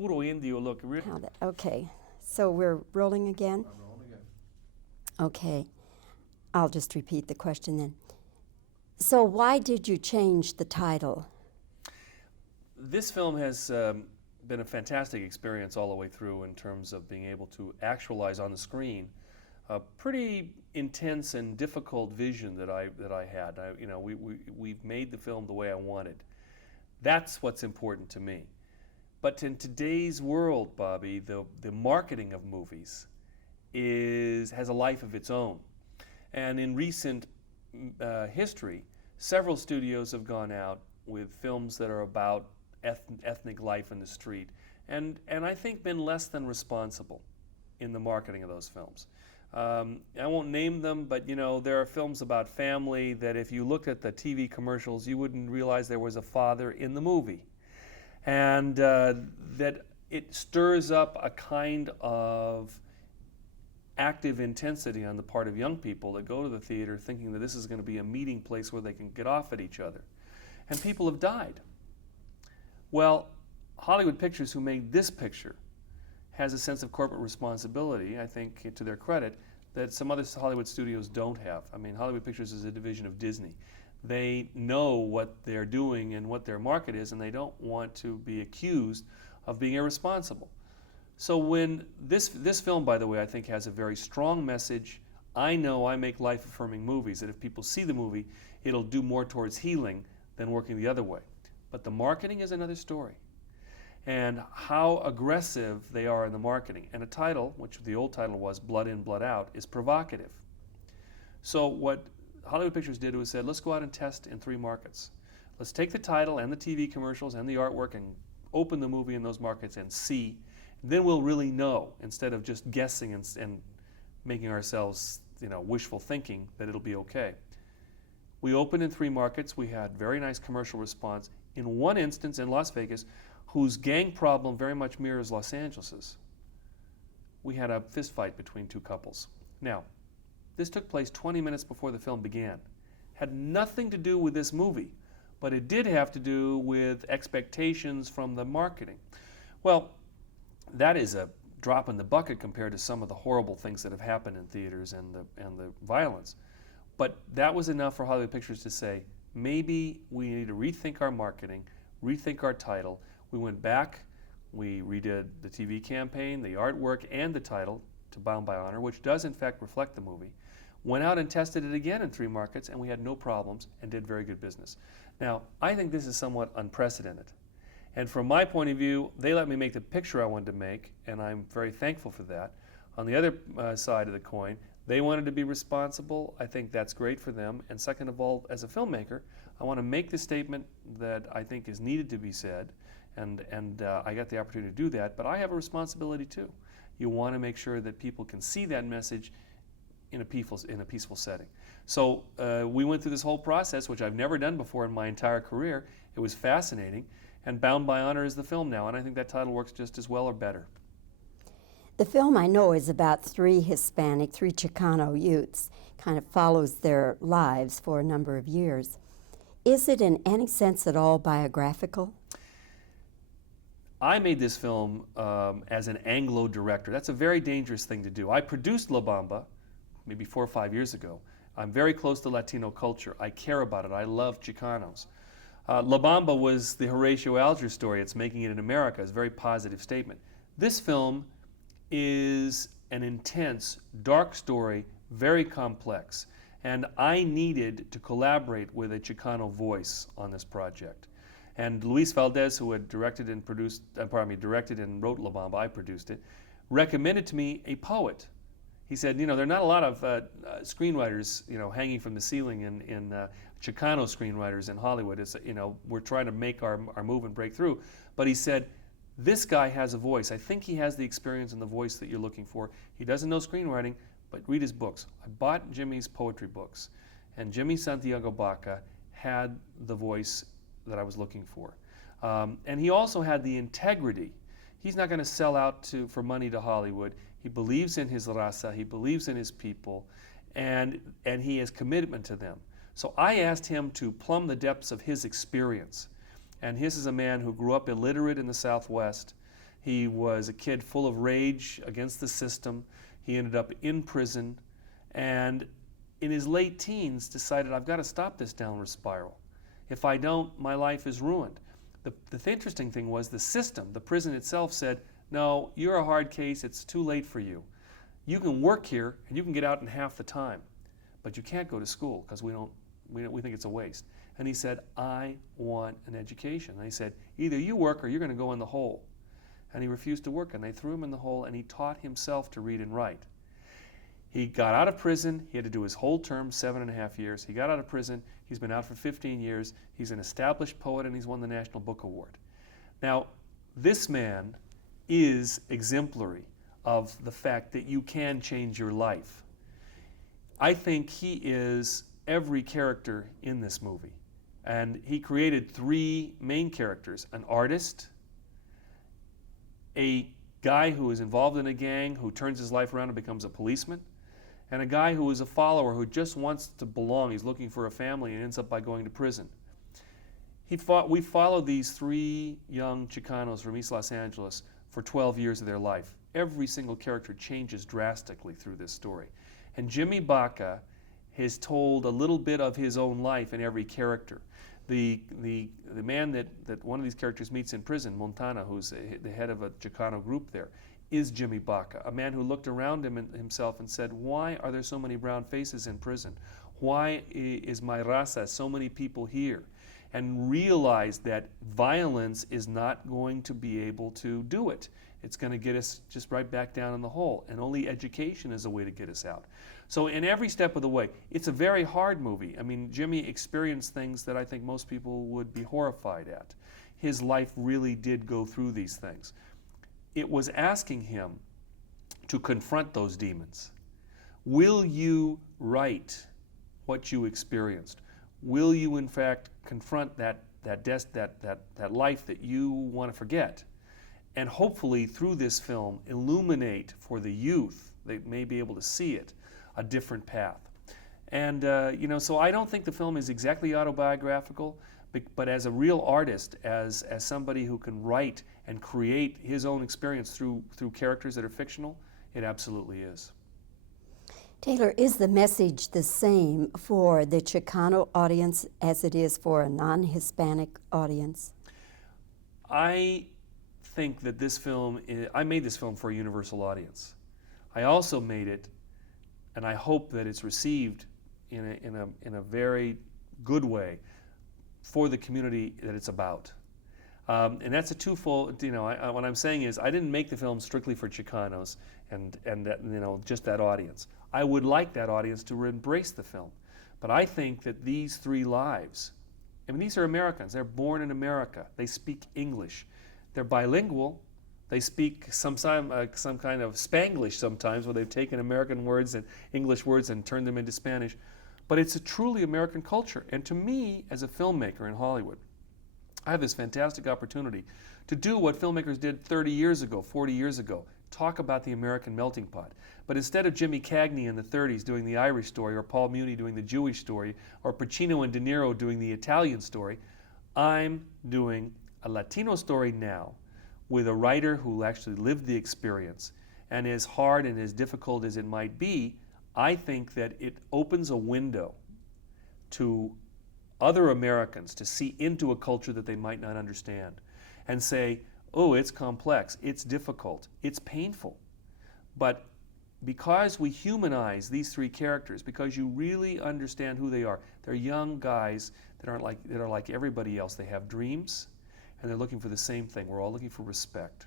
puro indio look. Okay, so we're rolling again? I'm rolling again. Okay, I'll just repeat the question then. So why did you change the title? This film has been a fantastic experience all the way through in terms of being able to actualize on the screen a pretty intense and difficult vision that I had. We've made the film the way I wanted. That's what's important to me. But in today's world, Bobbie, the marketing of movies has a life of its own. And in recent history, several studios have gone out with films that are about ethnic life in the street, and I think been less than responsible in the marketing of those films. I won't name them, but there are films about family that if you looked at the TV commercials, you wouldn't realize there was a father in the movie. And that it stirs up a kind of active intensity on the part of young people that go to the theater thinking that this is going to be a meeting place where they can get off at each other. And people have died. Well, Hollywood Pictures, who made this picture, has a sense of corporate responsibility, I think, to their credit, that some other Hollywood studios don't have. I mean, Hollywood Pictures is a division of Disney. They know what they're doing and what their market is, and they don't want to be accused of being irresponsible. So when this film, by the way, I think has a very strong message. I know I make life-affirming movies, that if people see the movie, it'll do more towards healing than working the other way. But the marketing is another story. And how aggressive they are in the marketing. And a title, which the old title was Blood In, Blood Out, is provocative. So what Hollywood Pictures did was said, let's go out and test in 3 markets. Let's take the title and the TV commercials and the artwork and open the movie in those markets and see. Then we'll really know, instead of just guessing and making ourselves, wishful thinking that it'll be okay. We opened in 3 markets. We had very nice commercial response. In one instance in Las Vegas, whose gang problem very much mirrors Los Angeles's, we had a fist fight between 2 couples. Now, this took place 20 minutes before the film began. Had nothing to do with this movie, but it did have to do with expectations from the marketing. Well, that is a drop in the bucket compared to some of the horrible things that have happened in theaters and the violence. But that was enough for Hollywood Pictures to say, maybe we need to rethink our marketing, rethink our title. We went back, we redid the TV campaign, the artwork, and the title to Bound by Honor, which does in fact reflect the movie. Went out and tested it again in 3 markets, and we had no problems and did very good business. Now, I think this is somewhat unprecedented. And from my point of view, they let me make the picture I wanted to make, and I'm very thankful for that. On the other side of the coin, they wanted to be responsible. I think that's great for them. And second of all, as a filmmaker, I want to make the statement that I think is needed to be said, and I got the opportunity to do that, but I have a responsibility too. You want to make sure that people can see that message in a peaceful setting. So we went through this whole process, which I've never done before in my entire career. It was fascinating, and Bound by Honor is the film now, and I think that title works just as well or better. The film, I know, is about 3 Chicano youths, kind of follows their lives for a number of years. Is it in any sense at all biographical? I made this film as an Anglo director. That's a very dangerous thing to do. I produced La Bamba maybe 4 or 5 years ago. I'm very close to Latino culture. I care about it. I love Chicanos. La Bamba was the Horatio Alger story. It's making it in America. It's a very positive statement. This film is an intense, dark story, very complex. And I needed to collaborate with a Chicano voice on this project. And Luis Valdez, who had directed and wrote La Bamba, I produced it, recommended to me a poet. He said, there are not a lot of screenwriters, hanging from the ceiling in Chicano screenwriters in Hollywood. It's, we're trying to make our move and break through. But he said, this guy has a voice. I think he has the experience and the voice that you're looking for. He doesn't know screenwriting, but read his books. I bought Jimmy's poetry books, and Jimmy Santiago Baca had the voice that I was looking for. And he also had the integrity. He's not going to sell out for money to Hollywood. He believes in his raza, he believes in his people, and he has commitment to them. So I asked him to plumb the depths of his experience. And this is a man who grew up illiterate in the Southwest, He was a kid full of rage against the system. He ended up in prison, and in his late teens decided, I've got to stop this downward spiral. If I don't, my life is ruined. The interesting thing was the system, the prison itself said, no, you're a hard case, it's too late for you. You can work here and you can get out in half the time, but you can't go to school because we think it's a waste. And he said, I want an education. And they said, either you work or you're going to go in the hole. And he refused to work, and they threw him in the hole, and he taught himself to read and write. He got out of prison. He had to do his whole term, 7.5 years. He got out of prison. He's been out for 15 years. He's an established poet, and he's won the National Book Award. Now, this man is exemplary of the fact that you can change your life. I think he is every character in this movie. And he created 3 main characters: an artist, a guy who is involved in a gang who turns his life around and becomes a policeman, and a guy who is a follower who just wants to belong. He's looking for a family and ends up by going to prison. We followed these 3 young Chicanos from East Los Angeles for 12 years of their life. Every single character changes drastically through this story. And Jimmy Baca has told a little bit of his own life in every character. The man that one of these characters meets in prison, Montana, who's the head of a Chicano group there, is Jimmy Baca, a man who looked around himself and said, why are there so many brown faces in prison? Why is my raza, so many people here? And realized that violence is not going to be able to do it. It's going to get us just right back down in the hole, and only education is a way to get us out. So in every step of the way, it's a very hard movie. I mean, Jimmy experienced things that I think most people would be horrified at. His life really did go through these things. It was asking him to confront those demons. Will you write what you experienced? Will you, in fact, confront that life that you want to forget? And hopefully, through this film, illuminate for the youth, they may be able to see it, a different path. And, so I don't think the film is exactly autobiographical, but as a real artist, as somebody who can write and create his own experience through characters that are fictional, it absolutely is. Taylor, is the message the same for the Chicano audience as it is for a non-Hispanic audience? I think that this film, I made this film for a universal audience. I also made it, and I hope that it's received in a very good way for the community that it's about. And that's a twofold, what I'm saying is I didn't make the film strictly for Chicanos and that, just that audience. I would like that audience to embrace the film. But I think that these 3 lives, these are Americans. They're born in America. They speak English. They're bilingual. They speak some kind of Spanglish sometimes, where they've taken American words and English words and turned them into Spanish. But it's a truly American culture. And to me, as a filmmaker in Hollywood, I have this fantastic opportunity to do what filmmakers did 30 years ago, 40 years ago, talk about the American melting pot. But instead of Jimmy Cagney in the 30s doing the Irish story, or Paul Muni doing the Jewish story, or Pacino and De Niro doing the Italian story, I'm doing a Latino story now with a writer who actually lived the experience. And as hard and as difficult as it might be, I think that it opens a window to other Americans to see into a culture that they might not understand and say, oh, it's complex, it's difficult, it's painful. But because we humanize these 3 characters, because you really understand who they are, they're young guys that are like everybody else. They have dreams, and they're looking for the same thing. We're all looking for respect.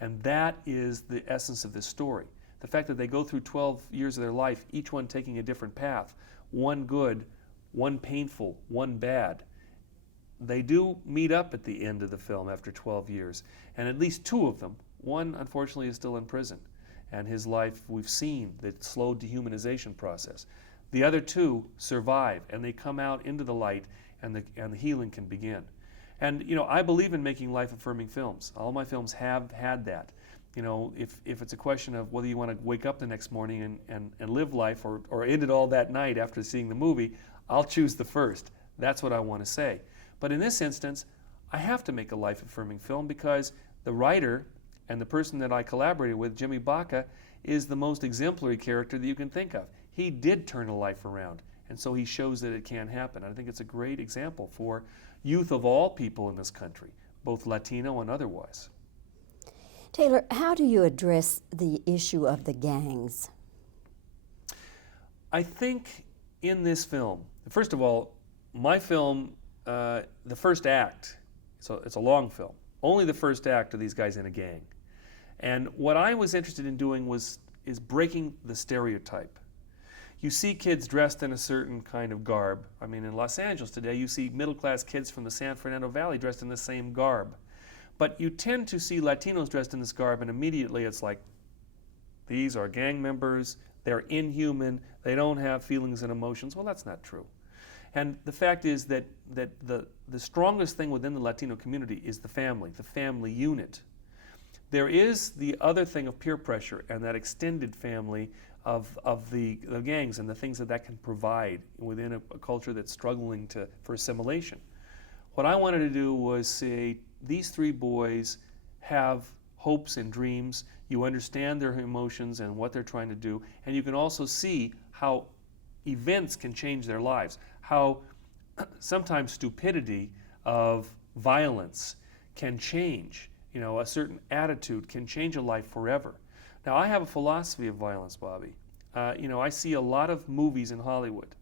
And that is the essence of this story. The fact that they go through 12 years of their life, each one taking a different path, one good, one painful, one bad. They do meet up at the end of the film after 12 years. And at least 2 of them, one unfortunately is still in prison. And his life, we've seen the slow dehumanization process. The other 2 survive, and they come out into the light, and the healing can begin. And I believe in making life-affirming films. All my films have had that. If it's a question of whether you want to wake up the next morning and live life, or end it all that night after seeing the movie, I'll choose the first. That's what I want to say. But in this instance, I have to make a life-affirming film because the writer And the person that I collaborated with, Jimmy Baca, is the most exemplary character that you can think of. He did turn a life around, and so he shows that it can happen. I think it's a great example for youth of all people in this country, both Latino and otherwise. Taylor, how do you address the issue of the gangs? I think in this film, first of all, my film, the first act, so it's a long film, only the first act are these guys in a gang. And what I was interested in doing is breaking the stereotype. You see kids dressed in a certain kind of garb. I mean, in Los Angeles today, you see middle-class kids from the San Fernando Valley dressed in the same garb. But you tend to see Latinos dressed in this garb, and immediately it's like, these are gang members, they're inhuman, they don't have feelings and emotions. Well, that's not true. And the fact is that the strongest thing within the Latino community is the family unit. There is the other thing of peer pressure and that extended family of the gangs and the things that can provide within a culture that's struggling for assimilation. What I wanted to do was say, these three boys have hopes and dreams. You understand their emotions and what they're trying to do, and you can also see how events can change their lives, how sometimes stupidity of violence can change. You know, a certain attitude can change a life forever. Now, I have a philosophy of violence, Bobbie. I see a lot of movies in Hollywood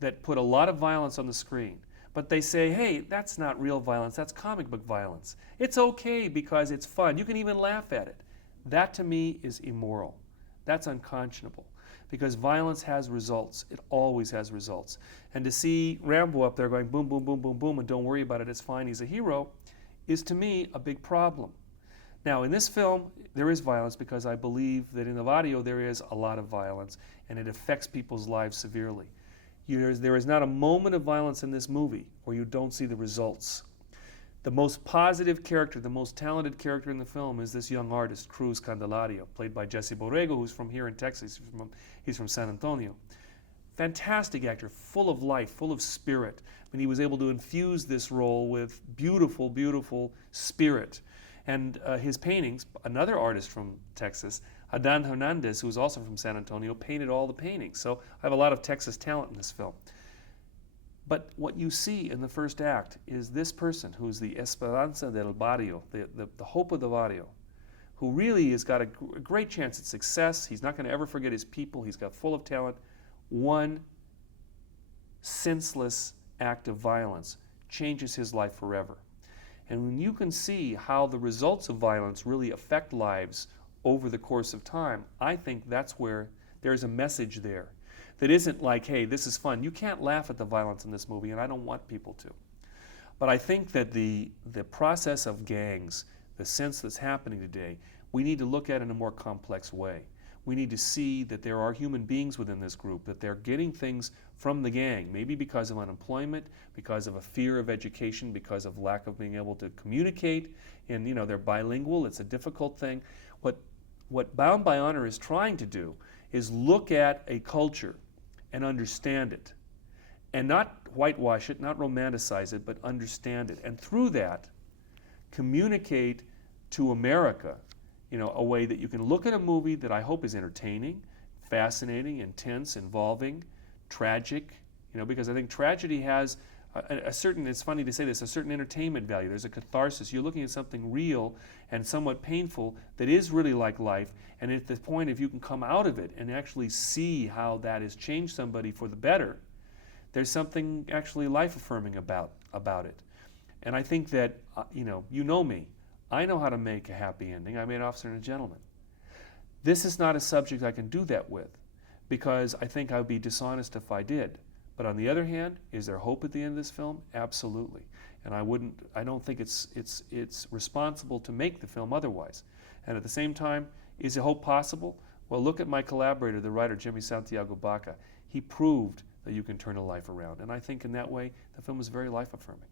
that put a lot of violence on the screen, but they say, hey, that's not real violence, that's comic book violence. It's okay because it's fun. You can even laugh at it. That, to me, is immoral. That's unconscionable because violence has results. It always has results. And to see Rambo up there going boom, boom, boom, boom, boom, and don't worry about it, it's fine, he's a hero, is to me a big problem. Now, in this film, there is violence because I believe that in the Barrio there is a lot of violence and it affects people's lives severely. There is not a moment of violence in this movie where you don't see the results. The most positive character, the most talented character in the film is this young artist, Cruz Candelario, played by Jesse Borrego, who's from here in Texas. He's from San Antonio. Fantastic actor, full of life, full of spirit. I mean, he was able to infuse this role with beautiful, beautiful spirit. And his paintings, another artist from Texas, Adan Hernandez, who's also from San Antonio, painted all the paintings. So I have a lot of Texas talent in this film. But what you see in the first act is this person who's the Esperanza del Barrio, the hope of the barrio, who really has got a great chance at success. He's not going to ever forget his people. He's got full of talent. One senseless act of violence changes his life forever. And when you can see how the results of violence really affect lives over the course of time, I think that's where there's a message there that isn't like, hey, this is fun. You can't laugh at the violence in this movie, and I don't want people to. But I think that the process of gangs, the sense that's happening today, we need to look at in a more complex way. We need to see that there are human beings within this group, that they're getting things from the gang, maybe because of unemployment, because of a fear of education, because of lack of being able to communicate, and they're bilingual, it's a difficult thing. What Bound by Honor is trying to do is look at a culture and understand it, and not whitewash it, not romanticize it, but understand it. And through that, communicate to America a way that you can look at a movie that I hope is entertaining, fascinating, intense, involving, tragic, because I think tragedy has a certain, it's funny to say this, a certain entertainment value. There's a catharsis. You're looking at something real and somewhat painful that is really like life, and at the point if you can come out of it and actually see how that has changed somebody for the better, there's something actually life-affirming about it. And I think that, you know me. I know how to make a happy ending. I made an Officer and a Gentleman. This is not a subject I can do that with because I think I would be dishonest if I did. But on the other hand, is there hope at the end of this film? Absolutely. And I don't think it's responsible to make the film otherwise. And at the same time, is it hope possible? Well, look at my collaborator, the writer Jimmy Santiago Baca. He proved that you can turn a life around. And I think in that way, the film is very life-affirming.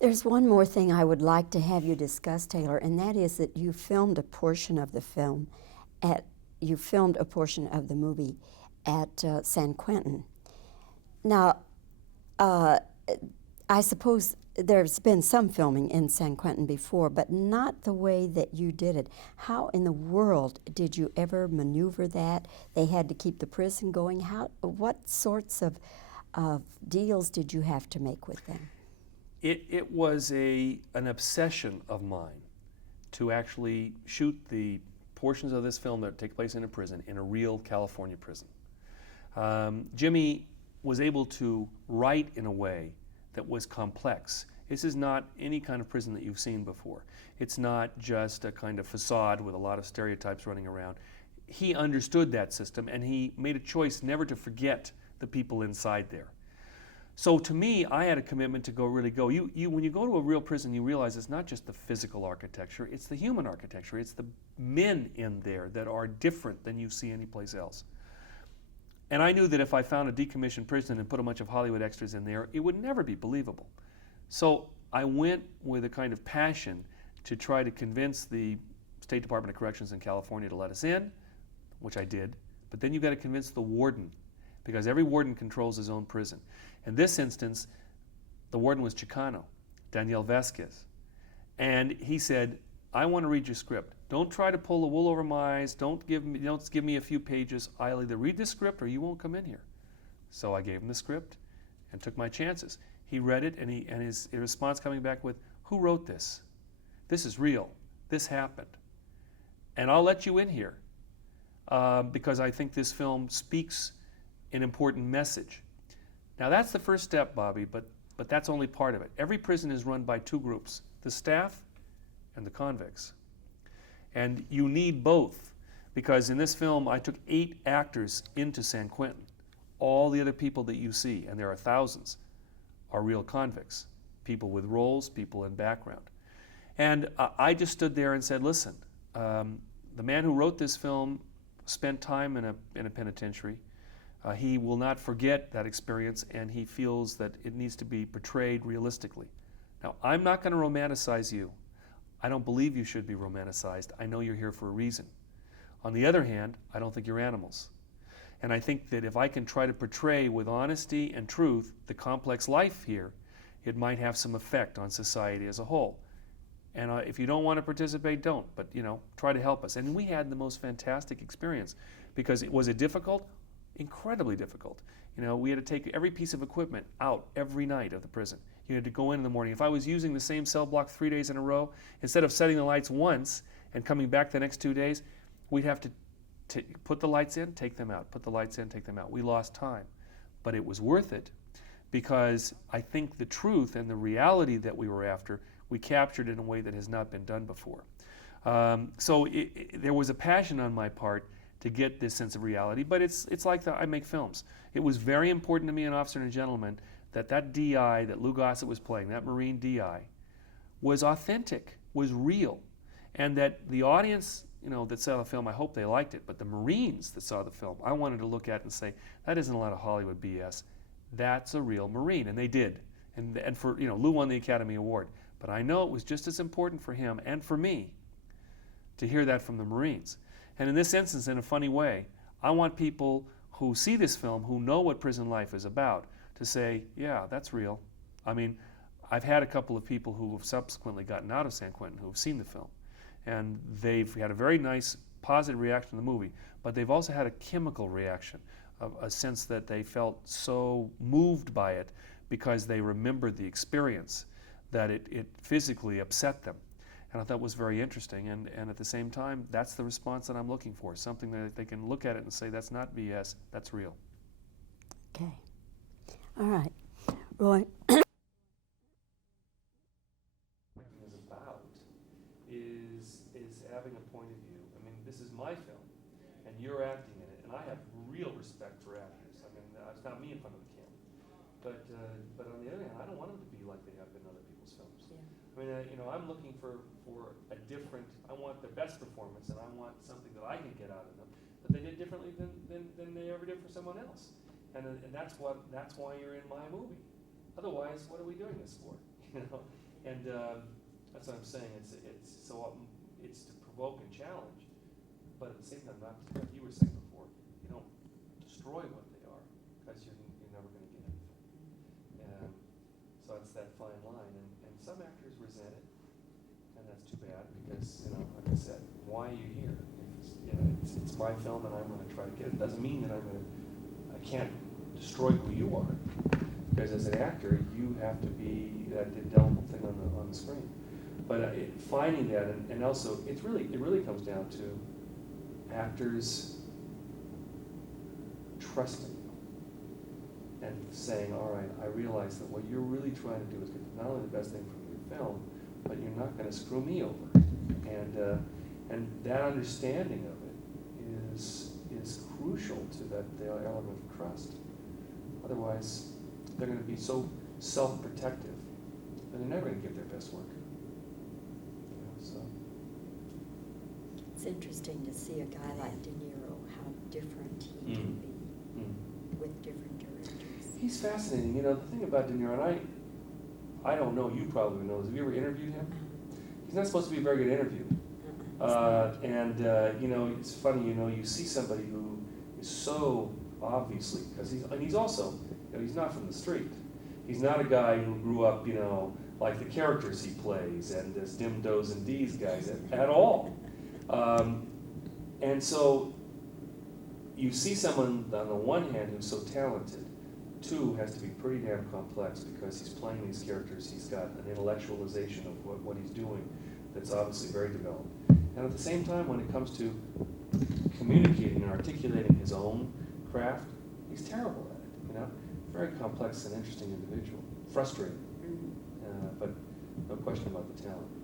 There's one more thing I would like to have you discuss, Taylor, and that is that you filmed a portion of the movie at San Quentin. Now, I suppose there's been some filming in San Quentin before, but not the way that you did it. How in the world did you ever maneuver that? They had to keep the prison going. What sorts of deals did you have to make with them? It was an obsession of mine to actually shoot the portions of this film that take place in a prison, in a real California prison. Jimmy was able to write in a way that was complex. This is not any kind of prison that you've seen before. It's not just a kind of facade with a lot of stereotypes running around. He understood that system, and he made a choice never to forget the people inside there. So to me, I had a commitment to really go. When you go to a real prison, you realize it's not just the physical architecture, it's the human architecture. It's the men in there that are different than you see anyplace else. And I knew that if I found a decommissioned prison and put a bunch of Hollywood extras in there, it would never be believable. So I went with a kind of passion to try to convince the State Department of Corrections in California to let us in, which I did. But then you've got to convince the warden, because every warden controls his own prison. In this instance, the warden was Chicano, Daniel Vasquez. And he said, I want to read your script. Don't try to pull the wool over my eyes. Don't give me a few pages. I'll either read the script or you won't come in here. So I gave him the script and took my chances. He read it, and his response coming back with, who wrote this? This is real. This happened. And I'll let you in here because I think this film speaks an important message. Now that's the first step, Bobbie, but that's only part of it. Every prison is run by two groups, the staff and the convicts. And you need both, because in this film I took 8 actors into San Quentin. All the other people that you see, and there are thousands, are real convicts, people with roles, people in background. And I just stood there and said, listen, the man who wrote this film spent time in a penitentiary. He will not forget that experience, and he feels that it needs to be portrayed realistically. Now, I'm not going to romanticize you. I don't believe you should be romanticized. I know you're here for a reason. On the other hand, I don't think you're animals. And I think that if I can try to portray with honesty and truth the complex life here, it might have some effect on society as a whole. And if you don't want to participate, don't. But, try to help us. And we had the most fantastic experience, because was it difficult? Incredibly difficult. We had to take every piece of equipment out every night of the prison. You had to go in the morning. If I was using the same cell block 3 days in a row, instead of setting the lights once and coming back the next 2 days, we'd have to put the lights in, take them out, put the lights in, take them out. We lost time. But it was worth it, because I think the truth and the reality that we were after, we captured in a way that has not been done before. So there was a passion on my part to get this sense of reality, but it's like I make films. It was very important to me, an Officer and a Gentleman, that DI that Lou Gossett was playing, that Marine DI, was authentic, was real, and that the audience, that saw the film, I hope they liked it, but the Marines that saw the film, I wanted to look at and say, that isn't a lot of Hollywood BS. That's a real Marine, and they did. And for Lou won the Academy Award, but I know it was just as important for him and for me to hear that from the Marines. And in this instance, in a funny way, I want people who see this film, who know what prison life is about, to say, yeah, that's real. I mean, I've had a couple of people who have subsequently gotten out of San Quentin who have seen the film, and they've had a very nice, positive reaction to the movie, but they've also had a chemical reaction, a sense that they felt so moved by it because they remembered the experience, that it physically upset them. And I thought was very interesting, and at the same time, that's the response that I'm looking for, something that they can look at it and say, that's not BS, that's real. Okay. All right. Roy. Is about is having a point of view. I mean, this is my film, and you're acting in it, and I have real respect for actors. I mean, it's not me in front of the camera, but on the other hand, I don't want them to be like they have been in other people's films. Yeah. I mean, I'm looking for a different. I want the best performance, and I want something that I can get out of them, but they did differently than they ever did for someone else. And that's why you're in my movie. Otherwise, what are we doing this for? And that's what I'm saying. It's to provoke and challenge, but at the same time, not to, like you were saying before, you don't destroy what they are, because you're never going to get anything. And so it's that fine line. And why are you here? It's my film and I'm going to try to get it. It doesn't mean that I can't destroy who you are. Because as an actor, you have to be that indelible thing on the screen. But finding that, and also, it really comes down to actors trusting you and saying, all right, I realize that what you're really trying to do is get not only the best thing from your film, but you're not going to screw me over. And that understanding of it is crucial to the element of trust. Otherwise, they're going to be so self-protective that they're never going to give their best work. So. It's interesting to see a guy like De Niro, how different he can be with different directors. He's fascinating. The thing about De Niro, and I don't know, you probably know, have you ever interviewed him? He's not supposed to be a very good interview. It's funny, you see somebody who is so obviously, because he's also, he's not from the street. He's not a guy who grew up, like the characters he plays and as Dim, Does, and D's guys at all. And so you see someone on the one hand who's so talented, two has to be pretty damn complex because he's playing these characters. He's got an intellectualization of what he's doing that's obviously very developed. And at the same time, when it comes to communicating and articulating his own craft, he's terrible at it, Very complex and interesting individual. Frustrating, but no question about the talent.